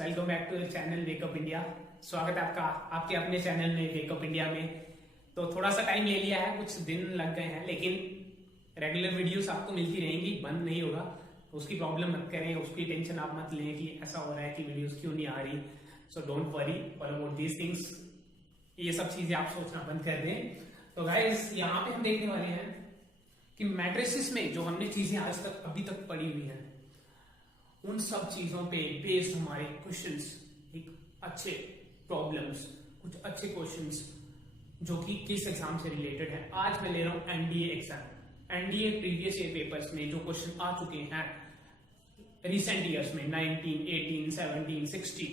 Welcome back to channel Wake Up India. स्वागत है आपका आपके अपने चैनल में वेकअप इंडिया में। तो थोड़ा सा टाइम ले लिया है, कुछ दिन लग गए हैं, लेकिन रेगुलर वीडियोस आपको मिलती रहेंगी, बंद नहीं होगा। उसकी प्रॉब्लम मत करें, उसकी टेंशन आप मत लें कि ऐसा हो रहा है कि वीडियोस क्यों नहीं आ रही। So don't worry for about these things. ये सब चीजें आप सोचना बंद कर दें। तो गाइस यहाँ पे हम देखने वाले हैं कि मैट्रिसेस में जो हमने चीजें आज तक अभी तक पढ़ी हुई हैं, उन सब चीजों पे बेस्ड हमारे क्वेश्चंस, एक अच्छे प्रॉब्लम्स, कुछ अच्छे क्वेश्चंस जो कि किस एग्जाम से रिलेटेड है। आज मैं ले रहा हूं NDA exam. NDA previous year papers में जो क्वेश्चन आ चुके हैं रिसेंट ईयर्स में 19, 18, 17, 16,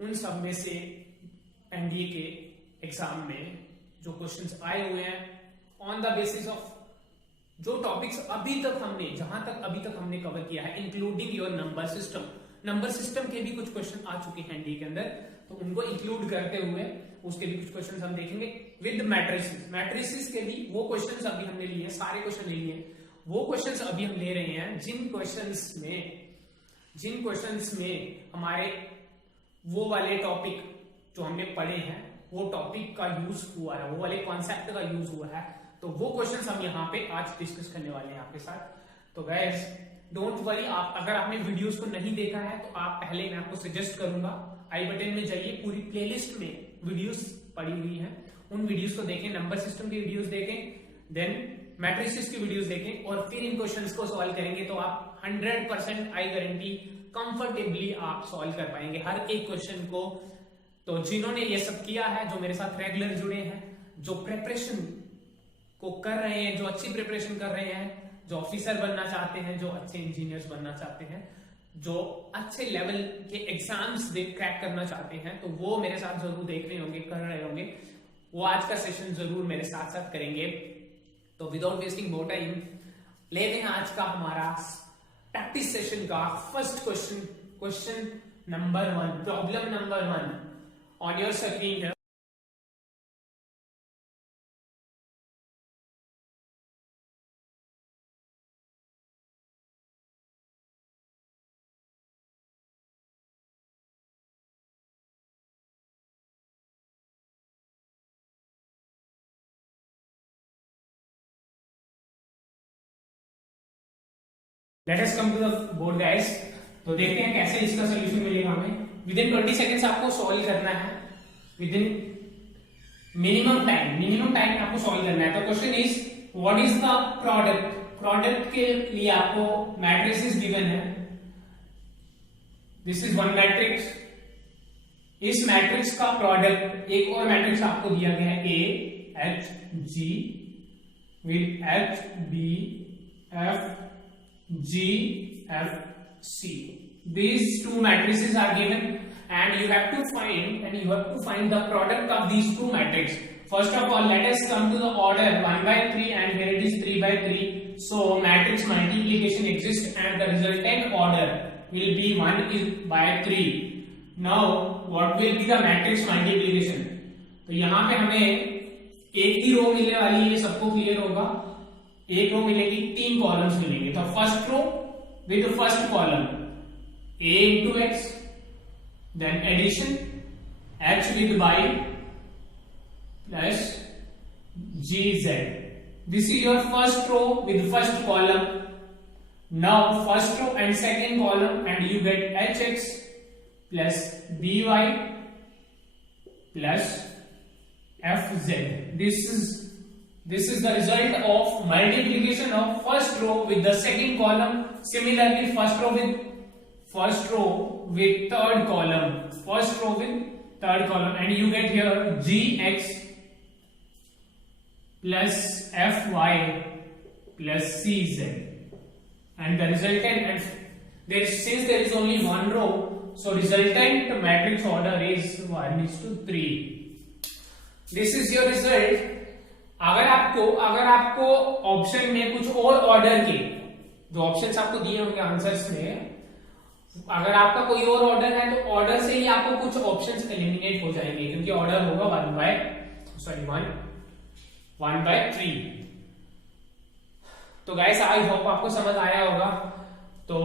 उन सब में से एनडीए के एग्जाम में जो क्वेश्चंस आए हुए हैं ऑन द बेसिस ऑफ जो टॉपिक्स अभी तक हमने जहां तक अभी तक हमने कवर किया है, including your number system. Number system के भी कुछ क्वेश्चन आ चुके हैं एनडीए के अंदर, तो उनको इंक्लूड करते हुए उसके भी कुछ क्वेश्चन हम देखेंगे विद मैट्रिसेस। मैट्रिसेस के भी वो क्वेश्चन अभी हमने लिए हैं, सारे क्वेश्चन ले लिए हैं। वो क्वेश्चन अभी हम ले रहे हैं जिन क्वेश्चंस में हमारे वो वाले टॉपिक जो हमने पढ़े हैं, वो टॉपिक का यूज हुआ है, वो वाले कॉन्सेप्ट का यूज हुआ है। तो वो क्वेश्चंस हम यहाँ पे आज डिस्कस करने वाले हैं आपके साथ। तो गाइस डोंट वरी, आप अगर आपने वीडियोस को नहीं देखा है तो आप पहले मैं आपको सजेस्ट करूंगा आई बटन में जाइए, पूरी प्लेलिस्ट में वीडियोस पड़ी हुई हैं, उन वीडियोस को देखें, नंबर सिस्टम की वीडियोस देखें, देन मैट्रिसेस की वीडियोस देखें और फिर इन क्वेश्चंस को सॉल्व करेंगे तो आप 100% आई गारंटी कंफर्टेबली आप सॉल्व कर पाएंगे हर एक क्वेश्चन को। तो जिन्होंने ये सब किया है, जो मेरे साथ रेगुलर जुड़े हैं, जो प्रिपरेशन को कर रहे हैं, जो अच्छी प्रिपरेशन कर रहे हैं, जो ऑफिसर बनना चाहते हैं, जो अच्छे इंजीनियर्स बनना चाहते हैं, जो अच्छे लेवल के एग्जाम्स क्रैक करना चाहते हैं, तो वो मेरे साथ जरूर देख रहे होंगे, कर रहे होंगे, वो आज का सेशन जरूर मेरे साथ साथ करेंगे। तो विदाउट वेस्टिंग मोर टाइम लेते हैं आज का हमारा प्रैक्टिस सेशन का first question number 1, problem number 1 on your screen है। Let us come to the board guys. तो देखते हैं कैसे इसका सोल्यूशन मिलेगा हमें। विद इन 20 सेकेंड्स आपको सॉल्व करना है, विद इन मिनिमम टाइम आपको सॉल्व करना है। तो question is what is the product के लिए आपको मैट्रिसेस गिवन है। दिस इज वन मैट्रिक्स, इस मैट्रिक्स का प्रोडक्ट एक और मैट्रिक्स आपको दिया गया है A H G with H B F G, F, C. These two matrices are given, and you have to find the product of these two matrices. First of all, let us come to the order 1/3, and here it is 3/3. So matrix multiplication exists, and the resultant order will be 1/3. Now, what will be the matrix multiplication? तो यहाँ पे हमें एक ही रो मिलने वाली है, ये सबको क्लियर होगा। एक रो मिलेगी, 3 कॉलम्स मिलेंगे। तो first row with first column a into x, then addition h with y plus gz. This is your first row with first column. Now first row and second column, and you get hx plus by plus fz. This is the result of multiplication of first row with the second column. Similarly, first row with third column, and you get here gx plus fy plus cz, and the resultant, since there is only one row, so resultant matrix order is 1:3. This is your result. अगर आपको option में कुछ और order के जो options आपको दिए होंगे आंसर्स में, अगर आपका कोई और ऑर्डर है तो ऑर्डर से ही आपको कुछ ऑप्शंस एलिमिनेट हो जाएंगे, क्योंकि ऑर्डर होगा 1/3। तो गाइस आई होप आपको समझ आया होगा। तो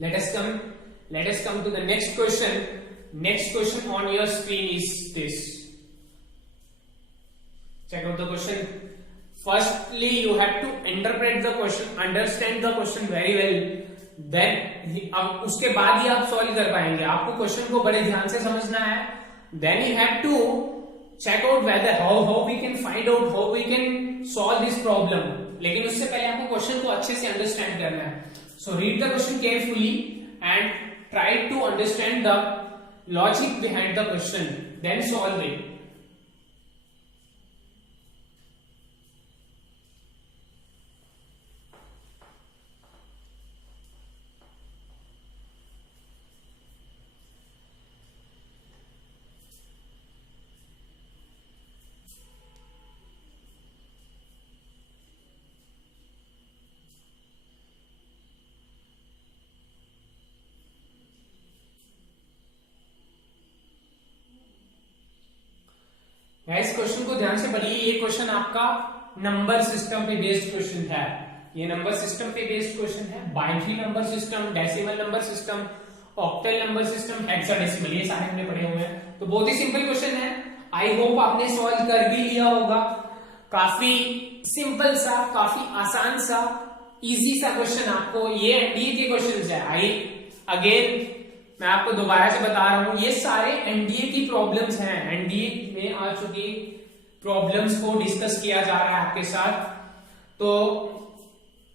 late Let us come to the next question. Next question on your screen is this. Check out the question. Firstly, you have to interpret the question, understand the question very well. Then अब उसके बाद ही आप solve कर पाएंगे. आपको question को बड़े ध्यान से समझना है. Then you have to check out whether how we can find out how we can solve this problem. लेकिन उससे पहले आपको क्वेश्चन को अच्छे से अंडरस्टैंड करना है. So read the question carefully and try to understand the logic behind the question, then solve it. इस क्वेश्चन को ध्यान से पढ़िए. ये क्वेश्चन आपका नंबर सिस्टम पे बेस्ड क्वेश्चन है. ये नंबर सिस्टम पे बेस्ड क्वेश्चन है. Binary number system, decimal number system, octal number system, hexadecimal, ये सारे हमने पढ़े हुए हैं. तो बहुत ही सिंपल क्वेश्चन है. आई होप आपने सॉल्व कर भी लिया होगा. काफी सिंपल सा, काफी आसान सा, इजी सा क्वेश्चन. आपको ये एनडीए के क्वेश्चन है. अगेन मैं आपको दोबारा से बता रहा हूं, ये सारे एनडीए की प्रॉब्लम्स हैं. एनडीए में आ चुकी प्रॉब्लम्स को डिस्कस किया जा रहा है आपके साथ. तो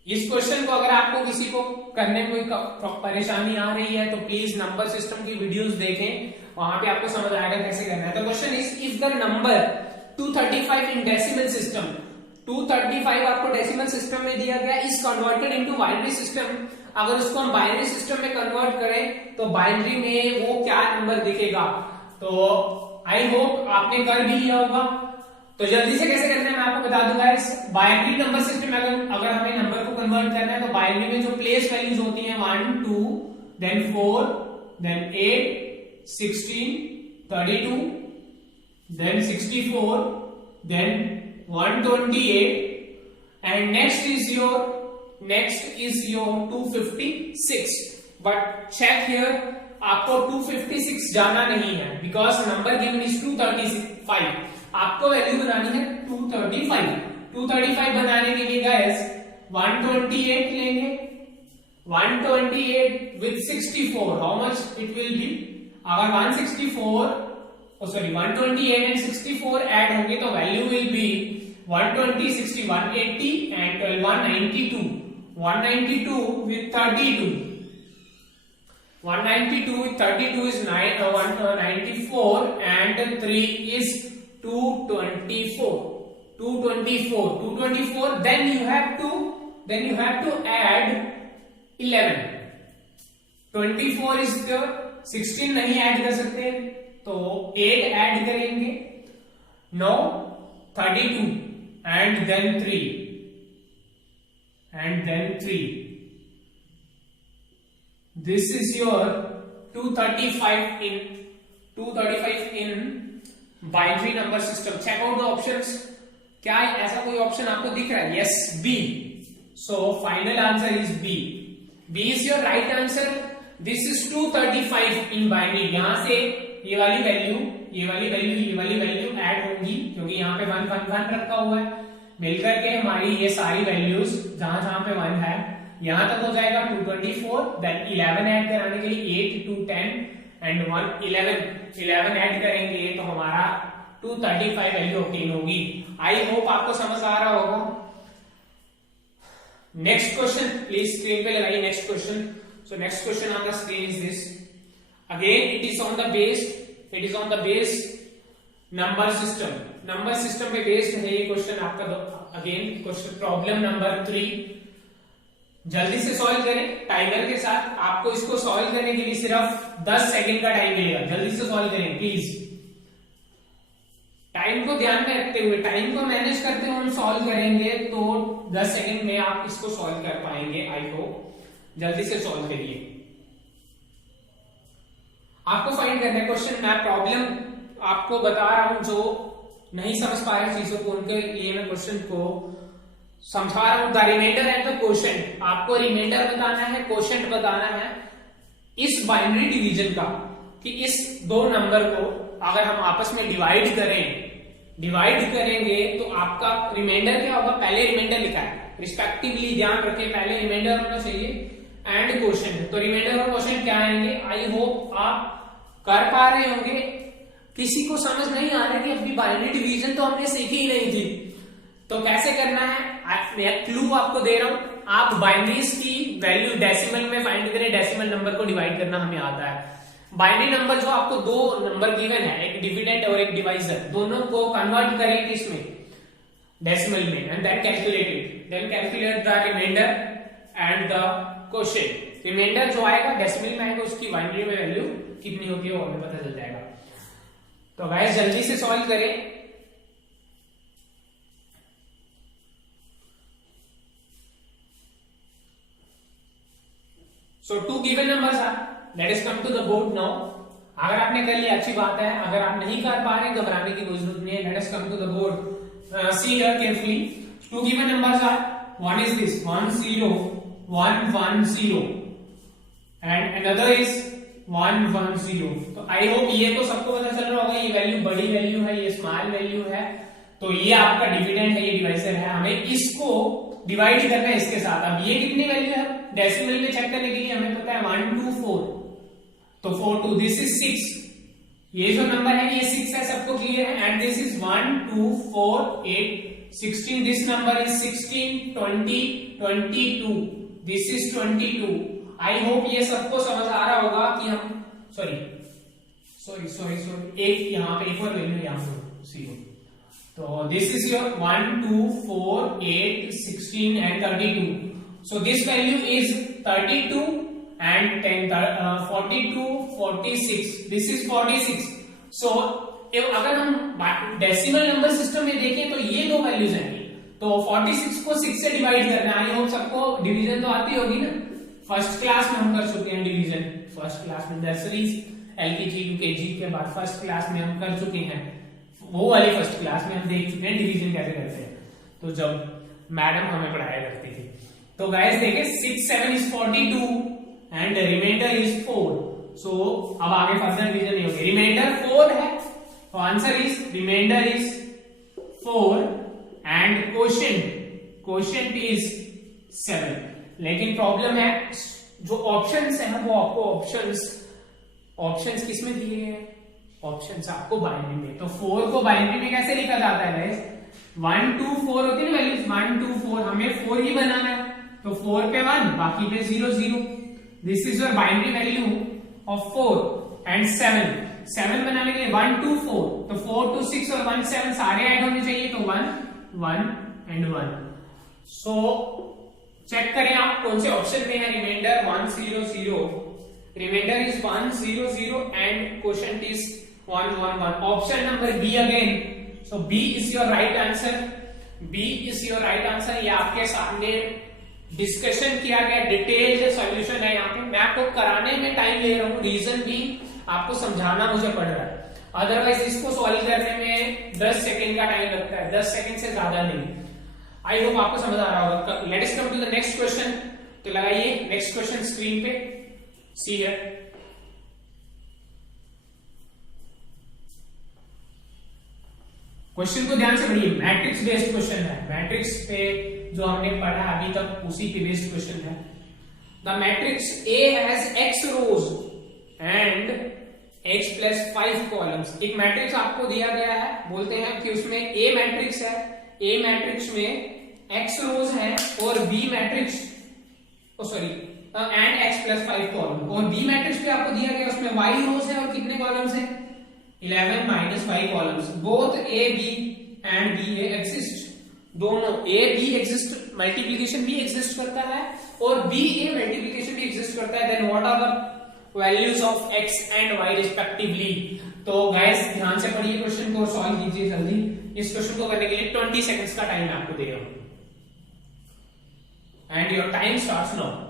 इस क्वेश्चन को अगर आपको किसी को करने में कोई परेशानी आ रही है तो प्लीज नंबर सिस्टम की वीडियोस देखें. वहां पे आपको समझ आएगा कैसे करना है. तो question is, if the number 235 in decimal system, 235 आपको डेसिमल सिस्टम में दिया गया, is converted into binary system. अगर उसको हम बाइनरी सिस्टम में कन्वर्ट करें तो बाइनरी में वो क्या नंबर दिखेगा. तो आई होप आपने कर भी लिया होगा. तो जल्दी से कैसे करना है मैं आपको बता दूंगा. इस बाइनरी नंबर सिस्टम में अगर हमें नंबर को कन्वर्ट करना है तो बाइनरी में जो प्लेस वैल्यूज होती हैं 1 2 then 4 then 8 16 32 then 64 then 128 and next is your 256. But check here, आपको 256 जाना नहीं है because number given is 235. आपको वैल्यू बनानी है 235. 235 बनाने के लिए guys 128 लेंगे. 128 with 64, how much it will be? अगर 128 and 64 ऐड होंगे तो value will be 120, 60, 180 and 192. 192 with 32. 192 with 32 is 194 and 3 is 224. 224. Then you have to add 11. 24 is the 16 नहीं ऐड कर सकते तो 8 ऐड करेंगे. Now 32 and then 3 and then 3. This is your 235 in binary number system. Check out the options. क्या ऐसा कोई option आपको दिख रहा है? Yes, B. So final answer is B. B is your right answer. This is 235 in binary. यहां से ये वाली वैल्यू ऐड होंगी क्योंकि यहाँ पे 1 1 1 रखा हुआ है. मिलकर के हमारी ये सारी वैल्यूज जहां पे 1 है यहां तक हो जाएगा 224. देन 11 ऐड कराने के लिए 8 2 10 एंड 1 11 ऐड करेंगे तो हमारा 235 वैल्यू ऑब्टेन होगी. आई होप आपको समझ आ रहा होगा. नेक्स्ट क्वेश्चन प्लीज स्क्रीन पे लगाइए. Next question. So next question on the screen is this. Again it is on the base number system. Number system पे बेस्ड है ये क्वेश्चन आपका. Again question problem number 3. जल्दी से सॉल्व करें timer के साथ. आपको इसको सॉल्व करने के लिए सिर्फ 10 सेकंड का टाइम मिलेगा. जल्दी से सॉल्व करें प्लीज. टाइम को ध्यान में रखते हुए, टाइम को मैनेज करते हुए हम सॉल्व करेंगे तो 10 सेकंड में आप इसको सॉल्व कर पाएंगे. आई होप जल्दी से सॉल्व करिए. आपको फाइंड करना है क्वेश्चन. मैं प्रॉब्लम आपको बता रहा हूं जो नहीं समझ पा रहे चीजों को उनके लिए मैं क्वेश्चन को समझा रहा हूं. The remainder and the quotient. आपको रिमाइंडर बताना है, क्वोशंट बताना है. इस बाइनरी डिवीजन का कि इस दो नंबर को अगर हम आपस में डिवाइड करेंगे तो आपका रिमाइंडर क्या होगा, पहले रिमाइंडर लिखा है रिस्पेक्टिवली, ध्यान रखें पहले रिमाइंडर होना चाहिए एंड क्वोशिएंट। तो रिमाइंडर और क्वोशिएंट क्या आएंगे, आई होप आप कर पा रहे होंगे। किसी को समझ नहीं आ रहा कि अभी बाइनरी डिवीजन तो हमने सीखी ही नहीं थी, तो कैसे करना है मैं क्लू आपको दे रहा हूं। आप बाइनरीज की वैल्यू डेसिमल में फाइंड करें, डेसिमल नंबर को डिवाइड करना हमें आता है। बाइनरी नंबर जो आपको दो नंबर गिवन है, एक डिविडेंड और एक डिवाइजर, दोनों को कन्वर्ट करें किसमें, डेसिमल में, and then calculate it, then calculate the remainder and the quotient. Remainder जो आएगा डेसिमल में आएगा, उसकी बाइनरी में वैल्यू कितनी होती है वो हमें पता चल जाएगा। तो गाइस जल्दी से सॉल्व करें। So two given numbers are, let us come to the board now. अगर आपने कर लिया अच्छी बात है, अगर आप नहीं कर पा रहे घबराने की कोई जरूरत नहीं है। Let us come to the board. See here carefully. Two given numbers are, one is this 1 0 1 1 0 and another is 1 1 0. तो आई होप ये तो सबको पता चल रहा होगा, ये वैल्यू बड़ी वैल्यू है, ये स्मॉल वैल्यू है, तो ये आपका डिविडेंड है, ये डिवाइजर है। हमें इसको डिवाइड करना है इसके साथ। अब ये कितनी वैल्यू है डेसिमल में चेक करने के लिए हमें पता है 1 2 4, तो 4 2 दिस इज 6, ये जो नंबर है ये 6 है, सबको क्लियर है। And this is 1 2 4 8 16, this number is 16 20 22, this is 22। I hope ये सबको समझ आ रहा होगा कि हम सॉरी एक यहाँ पे एक और वैल्यू यहाँ पे 0, तो this is your 1 2 4 8 16 and 32, so this value is 32 and 10 42 46, this is 46। so अगर हम डेसिमल नंबर सिस्टम में देखें तो ये दो वैल्यूज आएंगी, तो 46 को 6 से डिवाइड करना है। आई होप सबको डिवीजन तो आती होगी ना, फर्स्ट क्लास में हम कर चुके हैं डिवीजन, फर्स्ट क्लास में नर्सरी एलकेजी यूकेजी के बाद फर्स्ट क्लास में हम कर चुके हैं, वो वाली फर्स्ट क्लास में हम देख चुके हैं डिवीजन कैसे करते हैं, तो जब मैडम हमें पढ़ाया करती थी। तो गाइस देखिए 6 7 is 42 एंड रिमाइंडर इज 4, सो अब आगे फर्दर डिवीजन नहीं होगी। रिमाइंडर 4 है, तो answer is remainder is 4 and quotient is 7। लेकिन प्रॉब्लम है जो ऑप्शंस है वो आपको ऑप्शंस किसमें दिए हैं, ऑप्शंस आपको बाइनरी में, तो 4 को बाइनरी में कैसे लिखा जाता है गाइस, 1 2 4 होती है ना वैल्यूज, 1 2 4, हमें 4 ही बनाना है, तो 4 पे 1 बाकी पे 0 0, this is your binary value of 4 and 7 बनाने के लिए 1 2 4, तो 4 2 6 और 1 7 सारे ऐड होने चाहिए, तो 1 1 एंड 1। सो चेक करें आप कौन से ऑप्शन में है, remainder 1 0 0, remainder is 1 0 0 and quotient is 1 1 1। Option number B again, so B is your right answer, B is your right answer. ये आपके सामने डिस्कशन किया गया डिटेल्ड सॉल्यूशन है, यहाँ पे मैं आपको कराने में टाइम ले रहा हूँ, रीजन भी आपको समझाना मुझे पड़ रहा है, अदरवाइज इसको सॉल्व करने में 10 सेकंड का टाइम लगता है, 10 सेकंड से ज्यादा नहीं। आई होप आपको समझ आ रहा होगा। Let us come to the next question, तो लगाइए नेक्स्ट क्वेश्चन स्क्रीन पे, सी हियर। क्वेश्चन को ध्यान से पढ़िए, मैट्रिक्स बेस्ड क्वेश्चन है, मैट्रिक्स पे जो हमने पढ़ा अभी तक उसी पे बेस्ड क्वेश्चन है। The matrix A has x rows and x plus 5 columns. एक मैट्रिक्स आपको दिया गया है, बोलते हैं कि उसमें A मैट्रिक्स है, A मैट्रिक्स में x रोज है और B matrix and x plus 5 column, और B मैट्रिक्स पे आपको दिया गया उसमें y रोज है और कितने कॉलम्स है, 11 minus 5 columns. Both A B and B A exist, दोनों A B एग्जिस्ट, मल्टीप्लिकेशन भी एग्जिस्ट करता है और B A मल्टीप्लिकेशन भी एग्जिस्ट करता है। Then what are the values of x and y respectively. तो गाइस ध्यान से पढ़िए क्वेश्चन को, सॉल्व कीजिए जल्दी। इस क्वेश्चन को करने के लिए 20 सेकंड्स का टाइम आपको दे रहा हूं and your time starts now.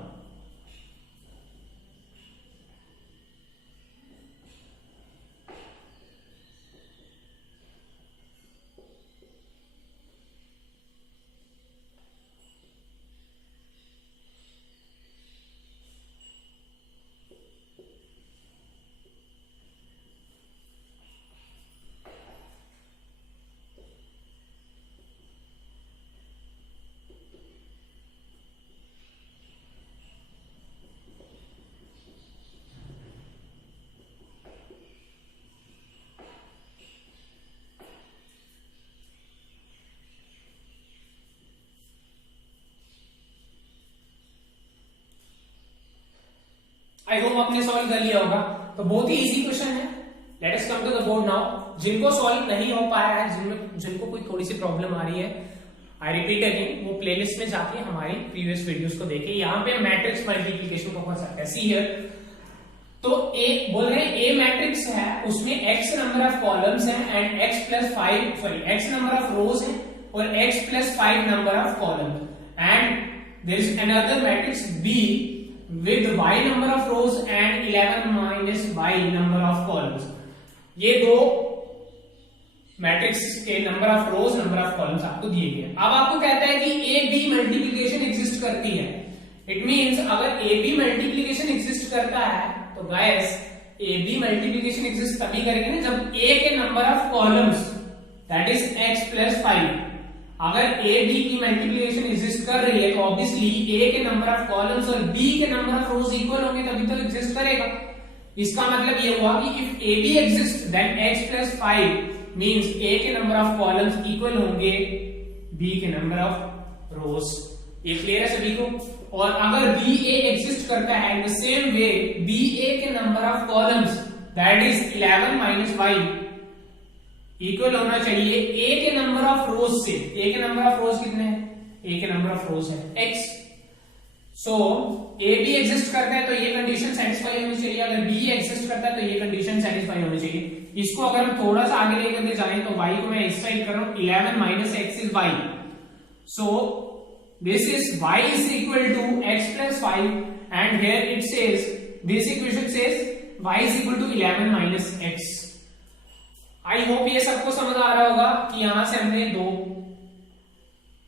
आपने सॉल्व कर लिया होगा। तो बहुत ही इजी क्वेश्चन है। Let us come to the board now. जिनको सॉल्व नहीं हो पाया है, जिनको कोई थोड़ी सी प्रॉब्लम आ रही है, आई रिपीट अगेन, वो प्लेलिस्ट में जाके हमारी प्रीवियस वीडियोस को देखें। यहाँ पे मैट्रिक्स मल्टीप्लिकेशन को पढ़ सकते हैं। सी हियर, तो ए बोल रहे हैं ए मैट्रिक्स है, उसमें x नंबर ऑफ कॉलम्स हैं and x number of rows है और x+5 number of column, and there is another matrix B with y number of rows and 11 minus y number of columns। ये दो matrix के number of rose number of columns आपको दिए गए। अब आपको कहता है कि ए बी मल्टीप्लीकेशन एग्जिस्ट करती है। इट मींस अगर ए बी मल्टीप्लीकेशन एग्जिस्ट करता है तो guys A B multiplication exist तभी करेंगे ना जब ए के number of columns that is x+5। अगर ए बी की मल्टीप्लिकेशन एग्जिस्ट कर रही है तो ऑब्वियसली ए के नंबर ऑफ कॉलम्स और बी के नंबर ऑफ रोज इक्वल होंगे तभी तो एग्जिस्ट करेगा। इसका मतलब ये हुआ कि if A B exist then x+5 means A के नंबर ऑफ कॉलम्स इक्वल होंगे बी के नंबर ऑफ रोज। ये क्लियर है सभी को? और अगर बी ए एग्जिस्ट करता है in the same way B A के number of columns that is 11 minus y equal होना चाहिए ए के नंबर ऑफ रोज से। ए के नंबर ऑफ रोज कितने हैं? ए के नंबर ऑफ रोज है x। सो ए बी एग्जिस्ट करता है तो ये कंडीशन सेटिस्फाई होनी चाहिए। अगर बी एग्जिस्ट करता है तो ये कंडीशन सेटिस्फाई होनी चाहिए। इसको अगर हम थोड़ा सा आगे लेकर के जाएं तो y को मैं इस साइड कर रहा हूं, 11 minus x is y। So this is y is equal to x+5 and here it says this equation says y is equal to 11 minus x। I hope ये सबको समझ आ रहा होगा कि यहां से हमने दो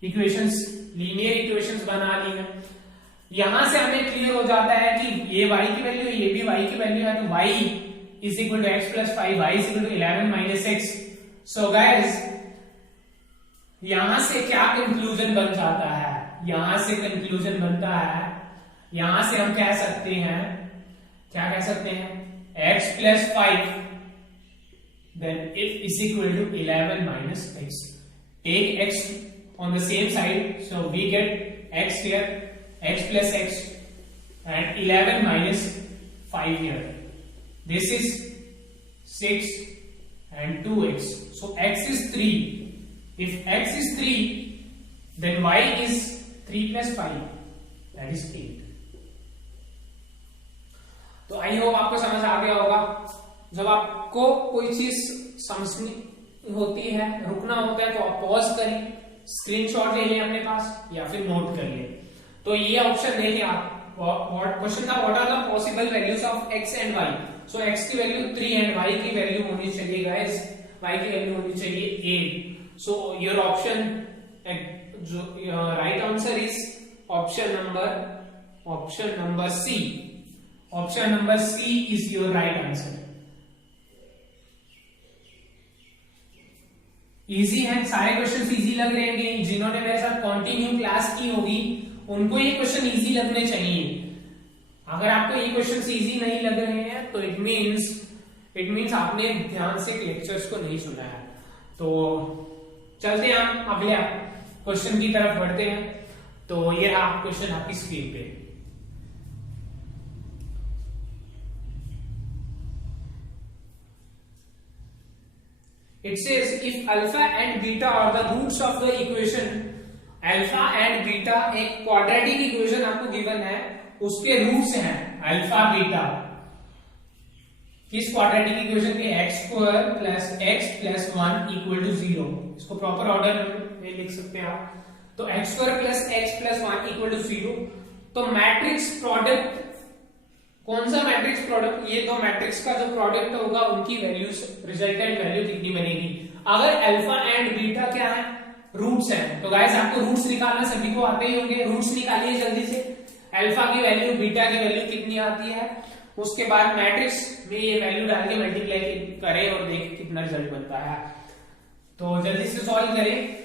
इक्वेशंस लीनियर इक्वेशंस बना ली है। यहां से हमें क्लियर हो जाता है कि ये y की वैल्यू, ये भी y की वैल्यू है, तो y is equal to x+5, y is equal to 11 minus x। So guys यहां से क्या कंक्लूजन बन जाता है? यहां से कंक्लूजन बनता है, यहां से हम कह सकते हैं, क्या कह सकते हैं? x+5 then it is equal to 11 minus x. Take x on the same side, so we get x here, x plus x, and 11 minus 5 here. This is 6 and 2x. So x is 3. If x is 3, then y is 3 plus 5. That is 8. तो I hope आपको समझ आ गया होगा। जब आपको कोई चीज समझनी होती है, रुकना होता है, तो आप पॉज करें, स्क्रीनशॉट ले लें अपने पास या फिर नोट कर लें। तो ये ऑप्शन देखें आप, क्वेश्चन था what are the possible values of x and y। So x की वैल्यू 3 एंड y की वैल्यू होनी चाहिए गाइस, y की वैल्यू होनी चाहिए 8। सो योर ऑप्शन, जो right answer is option number C. Option number C is your right answer. Easy है, सारे क्वेश्चन इजी लग रहे हैं। जिन्होंने मेरे साथ कंटिन्यू क्लास की होगी उनको ये क्वेश्चन इजी लगने चाहिए। अगर आपको ये क्वेश्चन इजी नहीं लग रहे हैं तो इट मींस आपने ध्यान से लेक्चर्स को नहीं सुना है। तो चलते हैं हम अगले क्वेश्चन की तरफ बढ़ते हैं। तो ये रहा क्वेश्चन आपकी स्क्रीन पे। It says if alpha and beta are the roots of the equation, alpha and beta एक क्वाड्रेटिक इक्वेशन आपको गिवन है, उसके रूट्स हैं अल्फा बीटा। किस क्वाड्रेटिक इक्वेशन के? x² plus x plus 1 equal to 0। इसको प्रॉपर ऑर्डर में लिख सकते हैं आप। तो x² plus x plus 1 equal to 0। तो मैट्रिक्स प्रोडक्ट, कौन सा मैट्रिक्स प्रोडक्ट? ये दो मैट्रिक्स का जो प्रोडक्ट होगा उनकी वैल्यूज, रिजल्टेंट वैल्यू कितनी बनेगी? अगर अल्फा एंड बीटा क्या है? रूट्स हैं। तो गाइस आपको रूट्स निकालना सभी को आते ही होंगे। रूट्स निकालिए जल्दी से। अल्फा की वैल्यू, बीटा की वैल्यू कितनी आती है, उसके बाद मैट्रिक्स में ये वैल्यू डाल के मल्टीप्लाई करें और देखें कितना रिजल्ट बनता है। तो जल्दी से सॉल्व करें।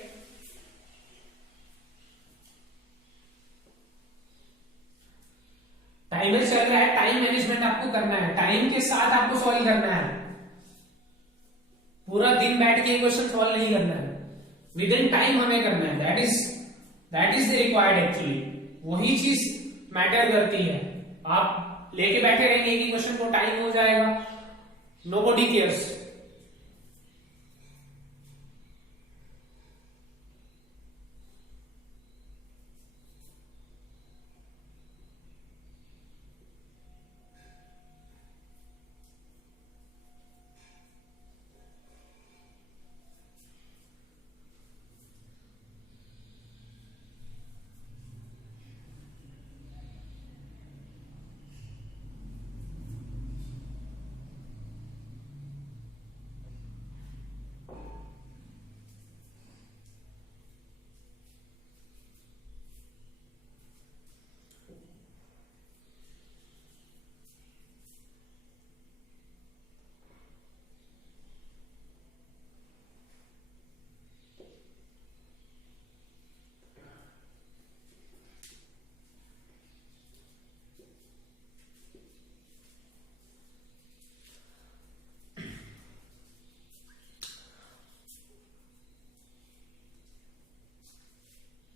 टाइमर चल रहा है, टाइम मैनेजमेंट आपको करना है, टाइम के साथ आपको सॉल्व करना है। पूरा दिन बैठ के क्वेश्चन सॉल्व नहीं करना है, विद इन टाइम हमें करना है। That is the required actually. वही चीज मैटर करती है। आप लेके बैठे रहेंगे एक ही क्वेश्चन को, टाइम हो जाएगा, नोबडी केयर्स।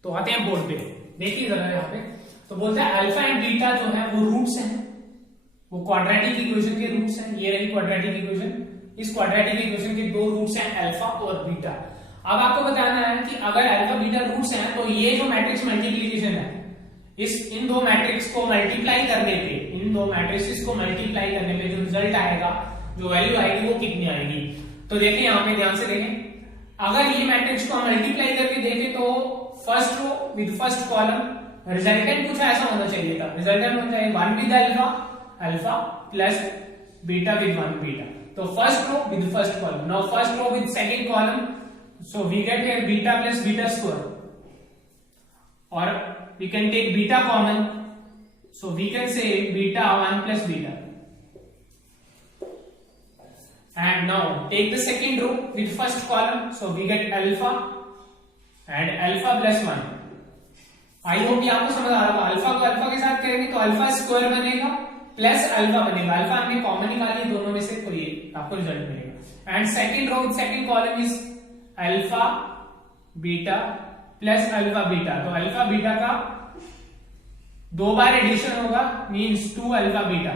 तो आते हैं बोर्ड पे, देखिए जरा यहाँ पे। तो बोलते हैं अल्फा एंड बीटा जो है वो रूट्स हैं, वो क्वाड्रेटिक इक्वेशन के रूट्स हैं। ये रही क्वाड्रेटिक इक्वेशन, इस क्वाड्रेटिक इक्वेशन के दो रूट्स हैं अल्फा और बीटा। अब आपको बताना है कि अगर अल्फा बीटा रूट्स हैं तो ये जो मैट्रिक्स मल्टीप्लीकेशन है, इन दो मैट्रिक्स को मल्टीप्लाई करने पे, इन दो मैट्रिक्स को मल्टीप्लाई करने पे जो रिजल्ट आएगा, जो वैल्यू आएगी वो कितनी आएगी। तो देखिए यहाँ पे ध्यान से देखें, अगर ये मैट्रिक्स को हम मल्टीप्लाई करके देखें तो first row with first column, resultant कुछ ऐसा होना चाहिए था, रिजल्टेंट होना चाहिए 1 with alpha, alpha plus beta with 1 beta. तो first row with first column, now first row with second column, so we get here beta plus beta square, और we can take beta common, so we can say beta 1 plus beta. And now take the second row with first column, so we get alpha and alpha plus 1. I hope ये आपको समझ आ रहा होगा। Alpha को alpha के साथ करेंगे तो अल्फा स्क्वायर बनेगा प्लस अल्फा बनेगा, अल्फा हमने कॉमन निकाली दोनों में से, तो ये आपको रिजल्ट मिलेगा। And second row with second column is alpha beta plus alpha beta, तो अल्फा बीटा का दो बार एडिशन होगा, मींस 2 अल्फा बीटा।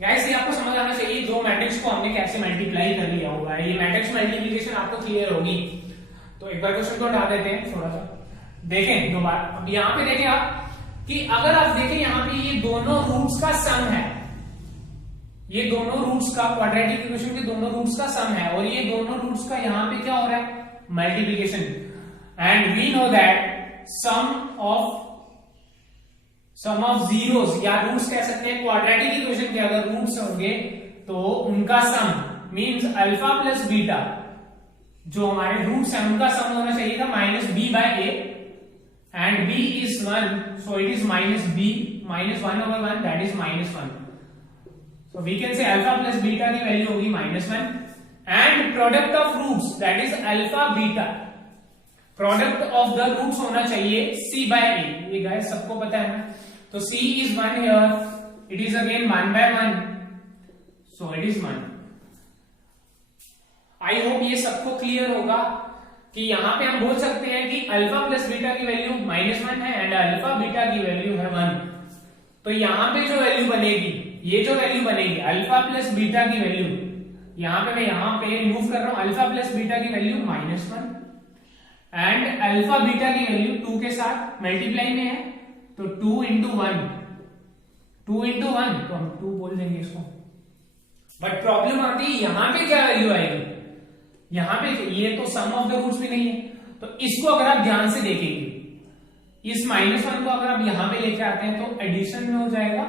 गाइस ये आपको समझ आना चाहिए दो मैट्रिक्स को हमने कैसे मल्टीप्लाई कर लिया होगा, ये मैट्रिक्स मल्टीप्लिकेशन आपको क्लियर होगी। तो एक बार क्वेश्चन को हटा देते हैं, थोड़ा सा देखें दो बार। अब यहां पे देखें आप कि अगर आप देखें यहां पे ये दोनों रूट्स का सम है, ये दोनों रूट्स का क्वाड्रेटिक इक्वेशन के दोनों रूट्स का सम है, और ये दोनों रूट्स का यहां पे क्या हो रहा है, multiplication. And we know that sum of zeros या रूट्स कह सकते हैं क्वाड्रेटिक इक्वेशन के अगर रूट्स होंगे तो उनका sum means alpha plus beta, जो हमारे रूट्स हैं उनका सम होना चाहिए था minus B by A, and B is 1, so it is minus B, minus 1 over 1 that is minus 1। So we can say alpha plus beta की value होगी minus 1, and product of roots that is alpha beta, product of the roots होना चाहिए c by a, ये guys सबको पता है ना। तो c is 1 here, it is again 1 by 1, so it is 1। I hope ये सबको क्लियर होगा कि यहां पे हम बोल सकते हैं कि अल्फा प्लस बीटा की वैल्यू -1 है एंड अल्फा बीटा की वैल्यू है 1। तो यहां पे जो वैल्यू बनेगी, ये जो वैल्यू बनेगी अल्फा प्लस बीटा की वैल्यू, यहां पे मैं यहां पे मूव कर रहा हूं, अल्फा प्लस बीटा की वैल्यू -1 एंड अल्फा बीटा की वैल्यू 2 के साथ मल्टीप्लाई में है, तो 2 into 1, 2 into 1, तो हम 2 बोल देंगे इसको। बट प्रॉब्लम आती है यहां पे क्या वैल्यू आएगी, यहां पे ये तो सम ऑफ द रूट्स भी नहीं है, तो इसको अगर आप ध्यान से देखेंगे, इस -1 को अगर आप यहां पे लेके आते हैं तो एडिशन में हो जाएगा,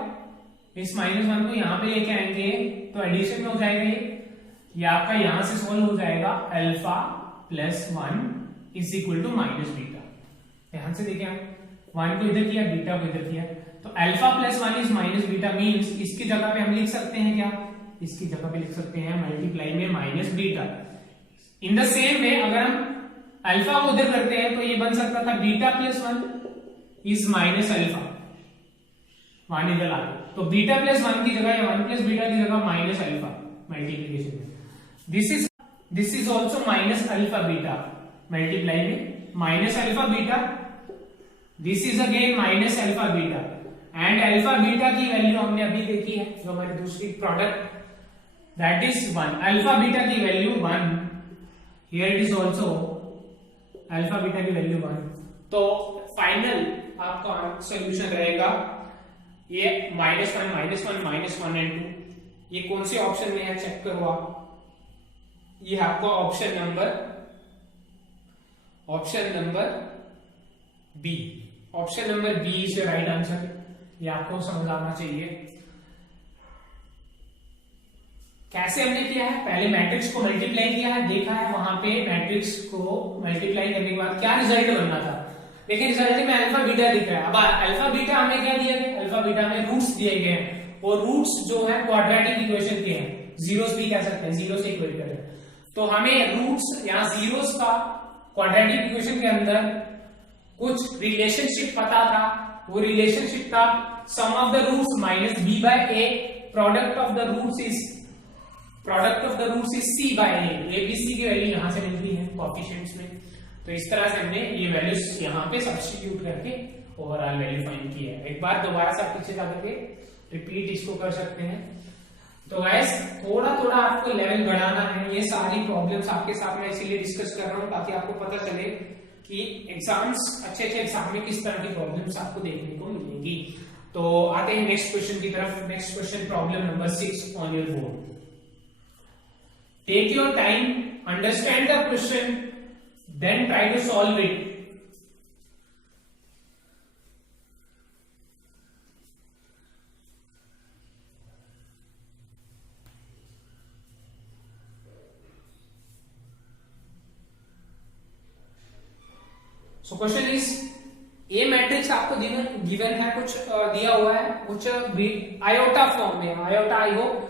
इस -1 को यहां पे लेके आएंगे तो एडिशन में हो जाएगा, ये आपका यहां से सोल्व हो जाएगा, alpha plus 1 is equal to minus beta. ध्यान से देखिए, 1 को इधर किया, बीटा को इधर किया, तो alpha plus 1 is minus beta, means इसकी जगह पे हम लिख सकते हैं क्या, इसकी जगह पे लिख सकते हैं मल्टीप्लाई में minus beta. In the same वे अगर हम अल्फा को उधर करते हैं तो ये बन सकता था beta plus 1 is minus alpha, 1 इधर आ गया, तो बीटा प्लस 1 की जगह या 1 प्लस बीटा की जगह माइनस अल्फा मल्टीप्लिकेशन में। This is also minus alpha beta, multiply में minus alpha beta, this is again minus alpha beta, and alpha beta की वैल्यू हमने अभी देखी है, जो हमारी दूसरी product, that is 1. Alpha beta की value 1, here it is also alpha beta की वैल्यू 1. तो फाइनल आपका सॉल्यूशन रहेगा ये -1 -1 एंड 2. ये कौन से ऑप्शन में है चेक करो आप. ये आपका option number B. Option number B is the right answer. ये आपको समझ आना चाहिए. कैसे हमने किया है, पहले मैट्रिक्स को मल्टीप्लाई किया है, देखा है वहां पे मैट्रिक्स को मल्टीप्लाई करने के बाद क्या रिजल्ट बनना था. देखिए रिजल्ट में अल्फा बीटा दिख रहा है. अब अल्फा बीटा हमें क्या दिया गया, अल्फा बीटा में रूट्स दिए गए हैं, और रूट्स जो है क्वाड्रेटिक इक्वेशन के हैं, जीरोस भी कह सकते हैं, जीरो से इक्वेट करते हैं. तो हमें रूट्स यहाँ जीरोस का क्वाड्रेटिक इक्वेशन के अंदर कुछ रिलेशनशिप पता था. वो रिलेशनशिप था sum of the roots minus B by a, product of the roots is c by a b c की वैल्यू यहां से मिलती है कोएफिशिएंट्स में. तो इस तरह से हमने ये वैल्यूज यहाँ पे सब्स्टिट्यूट करके ओवरऑल वैल्यू फाइंड की है. एक बार दोबारा से आप पीछे जाकर के रिपीट इसको कर सकते हैं. तो गाइस थोड़ा थोड़ा आपको लेवल बढ़ाना है. ये सारी प्रॉब्लम्स आपके साथ मैं इसीलिए डिस्कस कर रहा हूँ ताकि आपको पता चले कि एग्जाम्स, अच्छे एग्जाम में किस तरह की प्रॉब्लम्स आपको देखने को मिलेंगी. तो आते हैं नेक्स्ट क्वेश्चन की तरफ. Next question problem number 6 on your board. Take your time, understand the question, then try to solve it. So question is, A matrix आपको गिवन है, कुछ दिया हुआ है, कुछ आयोटा फॉर्म में. Iota I hope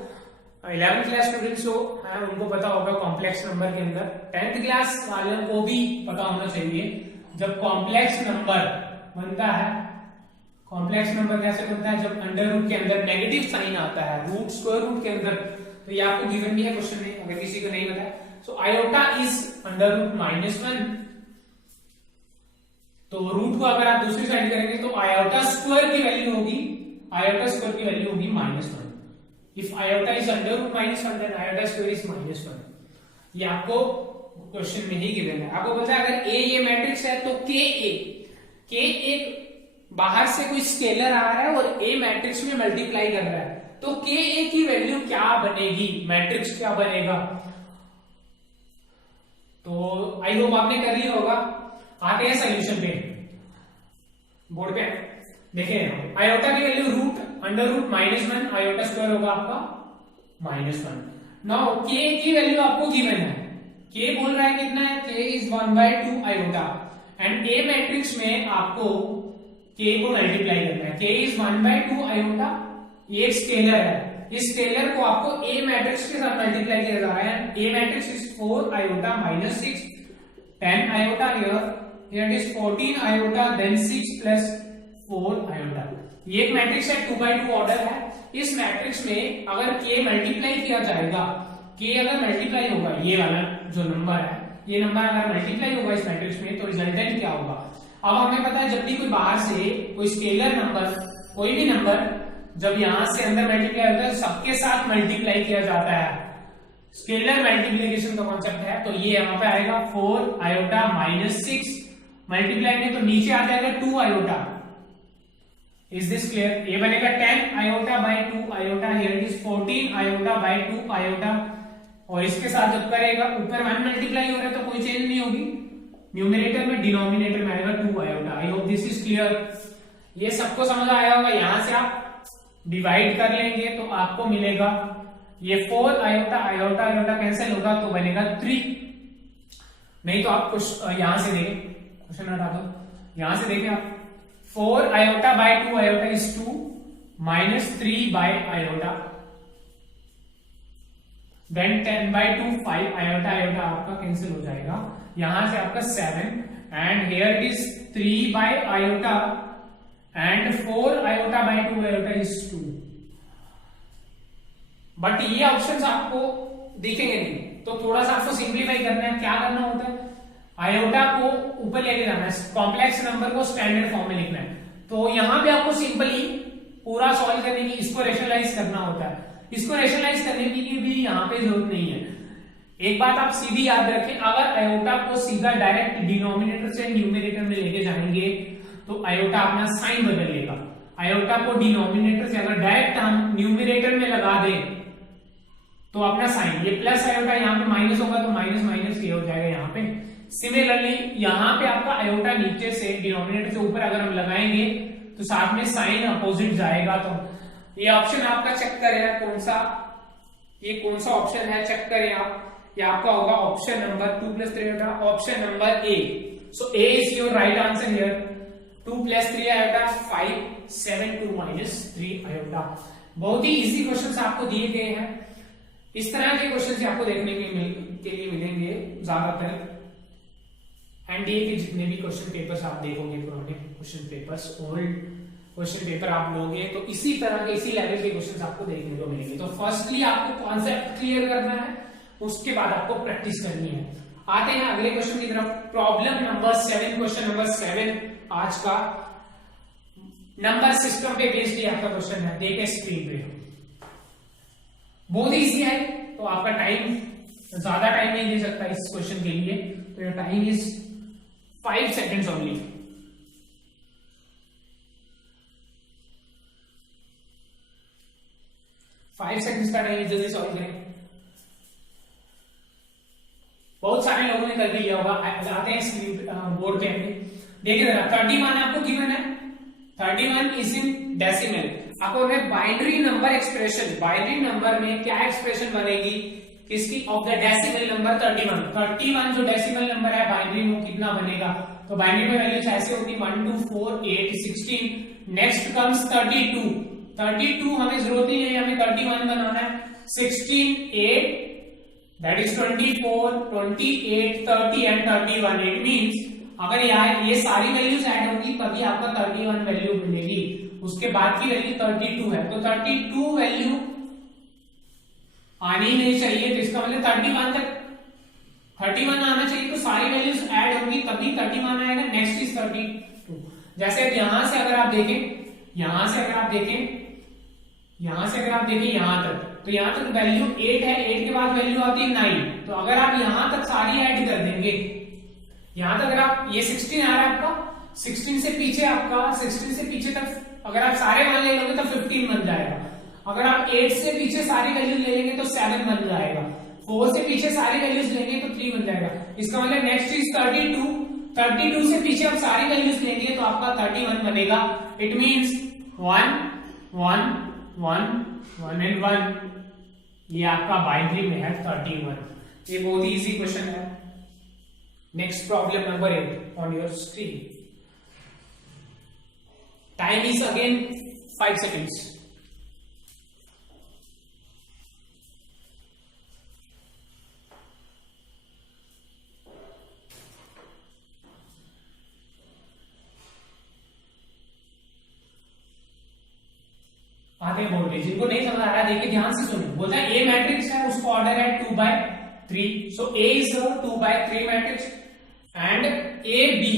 11th class students जो है उनको पता होगा कॉम्प्लेक्स नंबर के अंदर. 10th क्लास वालों को भी पता होना चाहिए. जब कॉम्प्लेक्स नंबर बनता है, कॉम्प्लेक्स नंबर कैसे बनता है, जब अंडर रूट के अंदर नेगेटिव साइन आता है, रूट स्क्वायर रूट के अंदर. तो ये आपको गिवन भी है क्वेश्चन में, अगर किसी को नहीं पता. So iota is under root -1. तो रूट को अगर आप दूसरी साइड करेंगे तो आयोटा स्क्वायर की वैल्यू होगी, आयोटा स्क्वायर की वैल्यू होगी -1. If iota is under root -1 then iota square is -1. ये आपको क्वेश्चन में ही गिवन है. आपको पता है अगर ए ये मैट्रिक्स है तो के एक बाहर से कोई स्केलर आ रहा है और ए मैट्रिक्स में मल्टीप्लाई कर रहा है, तो के ए की वैल्यू क्या बनेगी, मैट्रिक्स क्या बनेगा. तो आई होप आपने कर लिया होगा. आते हैं सोल्यूशन पे, बोर्ड पे देखें. आयोटा की value root under root -1, iota square होगा आपका -1. नाउ के की वैल्यू आपको गिवन है, के बोल रहा है कितना है, के is 1/2 iota. And A matrix में आपको के को मल्टीप्लाई करना है. के इज 1/2 आयोटा. ये स्केलर है, इस स्केलर को आपको ए मैट्रिक्स के साथ मल्टीप्लाई किया जा रहा है. A matrix is 4 iota -6, 10 iota here it is 14 iota then 6 plus 4 iota. ये एक मैट्रिक्स है, 2/2 ऑर्डर है. इस मैट्रिक्स में अगर k मल्टीप्लाई किया जाएगा, k अगर मल्टीप्लाई होगा, ये वाला जो नंबर है, ये नंबर अगर मल्टीप्लाई होगा इस मैट्रिक्स में, तो रिजल्टेंट क्या होगा. अब हमें पता है जब भी कोई बाहर से कोई स्केलर नंबर, कोई भी नंबर जब यहां से अंदर मल्टीप्लाई होता है, सबके साथ मल्टीप्लाई किया जाता है. स्केलर मल्टीप्लीकेशन का कॉन्सेप्ट है. तो ये यहाँ पे आएगा 4 आयोटा -6 मल्टीप्लाई में, तो नीचे आ जाएगा 2 आयोटा. Is this clear. ये बनेगा 10 iota by 2 iota. Here it is 14 iota by 2 iota. और इसके साथ जब करेगा ऊपर 1 मल्टीप्लाई हो रहा है तो कोई चेंज नहीं होगी. न्यूमरेटर में डिनोमिनेटर में आएगा 2 iota. I hope this is clear. ये सबको समझ आया होगा. यहां से आप डिवाइड कर लेंगे तो आपको मिलेगा ये 4 आयोटा, आयोटा आयोटा कैंसिल होगा तो बनेगा 3. नहीं तो आप कुछ यहां से देखें, क्वेश्चन हटा दो, यहां से देखें आप 4 iota by 2 iota is 2 -3 by iota, then 10/2 5 iota, iota आपका कैंसिल हो जाएगा. यहां से आपका 7 and here it is 3 by iota and 4 iota by 2 iota is 2. But ये ऑप्शंस आपको दिखेंगे नहीं, तो थोड़ा सा आपको सिंप्लीफाई करना है. क्या करना होता है, आयोटा को ऊपर लेके जाना है, कॉम्प्लेक्स नंबर को स्टैंडर्ड फॉर्म में लिखना है. तो यहां पे आपको सिंपली पूरा सॉल्व करने की इसको रेशनलाइज करना होता है। इसको रेशनलाइज करने की भी यहाँ पे जरूरत नहीं है। एक बात आप सीधी याद रखें, अगर आयोटा को सीधा डायरेक्ट डिनोमिनेटर से न्यूमरेटर में लेके जाएंगे तो आयोटा अपना साइन बदल लेगा। आयोटा को डिनोमिनेटर से अगर डायरेक्ट हम न्यूमरेटर में लगा दें तो अपना साइन, ये प्लस आयोटा यहाँ पे माइनस होगा तो माइनस माइनस ये हो जाएगा यहाँ पे। सिमिलरली यहाँ पे आपका आयोटा नीचे से डिनोमिनेटर से ऊपर अगर हम लगाएंगे तो साथ में साइन अपोजिट जाएगा। तो ये ऑप्शन आपका चेक करें कौन सा, ये कौन सा ऑप्शन है चेक करें आप। ये आपका होगा option number 2 + 3 iota, option number A. So A is your right answer here. 2 + 3 iota 5, 7 2 - 3 iota. बहुत ही इजी क्वेश्चंस आपको दिए गए हैं। इस तरह के क्वेश्चंस आपको देखने के लिए मिलेंगे ज्यादातर। एनडीए के जितने भी क्वेश्चन पेपर्स आप देखोगे, पुराने question papers, old question paper आप लोगे तो इसी तरह के, इसी लेवल के क्वेश्चंस आपको देखने को मिलेंगे। तो फर्स्टली आपको कॉन्सेप्ट क्लियर करना है, उसके बाद आपको प्रैक्टिस करनी है। आते हैं अगले क्वेश्चन की तरफ। प्रॉब्लम नंबर 7, क्वेश्चन नंबर 7 आज का नंबर सिस्टम पे बेस्ड ये आपका क्वेश्चन है। देखें स्क्रीन पे, बहुत इजी है। तो आपका टाइम, ज्यादा टाइम नहीं दे सकता इस क्वेश्चन के लिए, तो your time is 5 seconds only. Five seconds का टाइम, जल्दी सॉल्व करें। बहुत सारे लोगों ने कर लिया होगा। आते हैं स्क्रीन बोर्ड पे अपने, देखिए जरा 31 आपको गिवन है। 31 इज इन डेसिमल। आपको binary number expression, binary number में क्या एक्सप्रेशन बनेगी किसकी, ऑफ द डेसिमल नंबर 31। 31 जो डेसिमल नंबर है बाइनरी में कितना बनेगा, तो बाइनरी में वैल्यूज ऐसे होती 1 2 4 8 16। Next comes 32। 32 हमें जरूरत नहीं है, हमें 31 बनाना है। 16 8 that is 24 28 30 and 31। It means अगर ये सारी वैल्यूज ऐड होंगी तभी आपका 31 वैल्यू मिलेगी। उसके बाद की वैल्यू 32 है, तो 32 वैल्यू आनी नहीं चाहिए। तो इसका मतलब 31 तक 31 आना चाहिए, तो सारी वैल्यूज ऐड होंगी तभी 31 आएगा। Next is 32। जैसे यहां से अगर आप देखें, यहां से अगर आप देखें यहां तक, तो यहां तक वैल्यू 8 है। 8 के बाद वैल्यू आती है 9। तो अगर आप यहां तक सारी ऐड कर देंगे, यहां तक अगर आप, ये 16 आ रहा है आपका, 16 से पीछे आपका, 16 से पीछे तक अगर आप सारे मान ले लोगे तो 15 बन जाएगा। अगर आप 8 से पीछे सारी वैल्यूज ले लेंगे तो 7 बन जाएगा। 4 से पीछे सारी वैल्यूज लेंगे तो 3 बन जाएगा। इसका मतलब नेक्स्ट इज 32। 32 से पीछे आप सारी वैल्यूज लेंगे तो आपका 31 बनेगा। It means 1 1 1 1 and 1। ये आपका बाइनरी में है 31। ये बहुत ही इजी क्वेश्चन है। Next problem number 8 on your screen. Time is again 5 seconds। आगे बोल रहे, जिनको नहीं समझ आ रहा है देखिए ध्यान से सुनिए। बोलता है ए मैट्रिक्स है, उसका ऑर्डर है 2/3। So A is 2/3 matrix and A B,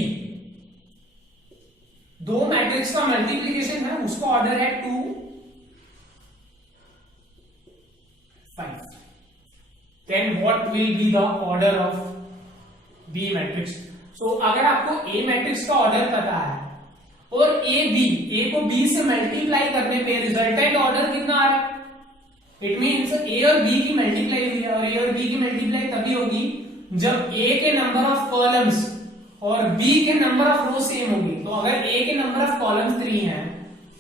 दो मैट्रिक्स का मल्टीप्लीकेशन है, उसका ऑर्डर है 2 5। Then what will be the order of B matrix. So अगर आपको ए मैट्रिक्स का ऑर्डर पता है और ए को बी से मल्टीप्लाई करने पे रिजल्टेंट ऑर्डर कितना आ रहा है, इट मींस ए और बी की मल्टीप्लाई हुई है। और ए और बी की मल्टीप्लाई तभी होगी जब ए के नंबर ऑफ कॉलम्स और बी के नंबर ऑफ रो सेम होगी। तो अगर ए के नंबर ऑफ कॉलम्स 3 हैं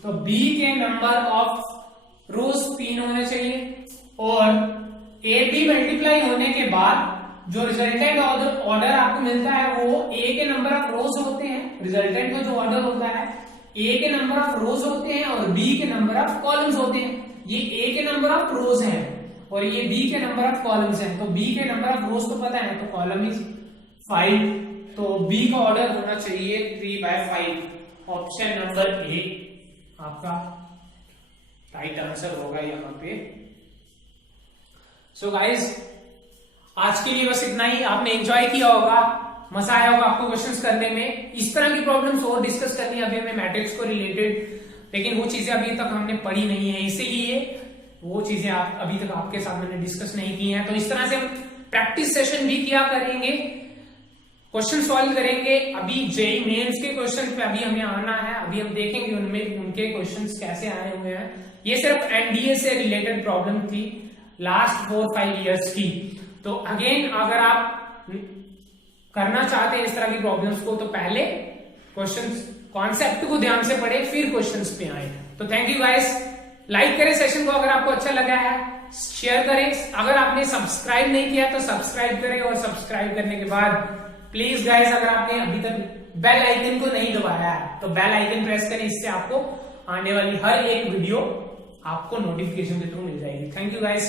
तो बी के नंबर ऑफ रोज 3 होने चाहिए। और ए बी मल्टीप्लाई होने के बाद जो रिजल्टेंट ऑर्डर आपको मिलता है वो ए के नंबर ऑफ रोज होते हैं। रिजल्टेंट में जो ऑर्डर होता है ए के नंबर ऑफ रोज होते हैं और बी के नंबर ऑफ कॉलम्स होते हैं। ये ए के नंबर ऑफ रोज हैं और ये बी के नंबर ऑफ कॉलम्स हैं। तो बी के नंबर ऑफ रोज तो पता है, तो कॉलम इज 5। तो बी का ऑर्डर होना चाहिए 3/5। ऑप्शन नंबर ए आपका राइट आंसर होगा यहां पे। सो गाइस, आज के लिए बस इतना ही। आपने एंजॉय किया होगा, मजा आया होगा आपको क्वेश्चंस करने में। इस तरह की प्रॉब्लम्स और डिस्कस करनी है अभी हमें मैट्रिक्स को रिलेटेड, लेकिन वो चीजें अभी तक हमने पढ़ी नहीं है, इसीलिए वो चीजें आप अभी तक आपके साथ मैंने डिस्कस नहीं की हैं। तो इस तरह से हम प्रैक्टिस सेशन भी किया करेंगे, क्वेश्चन सॉल्व करेंगे। अभी जेईई मेंस के क्वेश्चन पे अभी हमें आना है, अभी हम देखेंगे उनमें उनके क्वेश्चंस कैसे आए हुए हैं। ये सिर्फ एनडीए से रिलेटेड प्रॉब्लम थी लास्ट 4-5 इयर्स की। तो अगेन अगर आप करना चाहते हैं इस तरह की प्रॉब्लम्स को, तो पहले क्वेश्चंस कॉन्सेप्ट को ध्यान से पढ़े, फिर क्वेश्चंस पे आए। तो थैंक यू गाइस, लाइक करें सेशन को अगर आपको अच्छा लगा है, शेयर करें। अगर आपने सब्सक्राइब नहीं किया तो सब्सक्राइब करें, और सब्सक्राइब करने के बाद प्लीज गाइस अगर आपने अभी तक बेल आइकन को नहीं दबाया है तो बेल आइकन प्रेस करें, इससे आपको आने वाली हर एक वीडियो आपको नोटिफिकेशन के थ्रू मिल जाएगी। Thank you guys.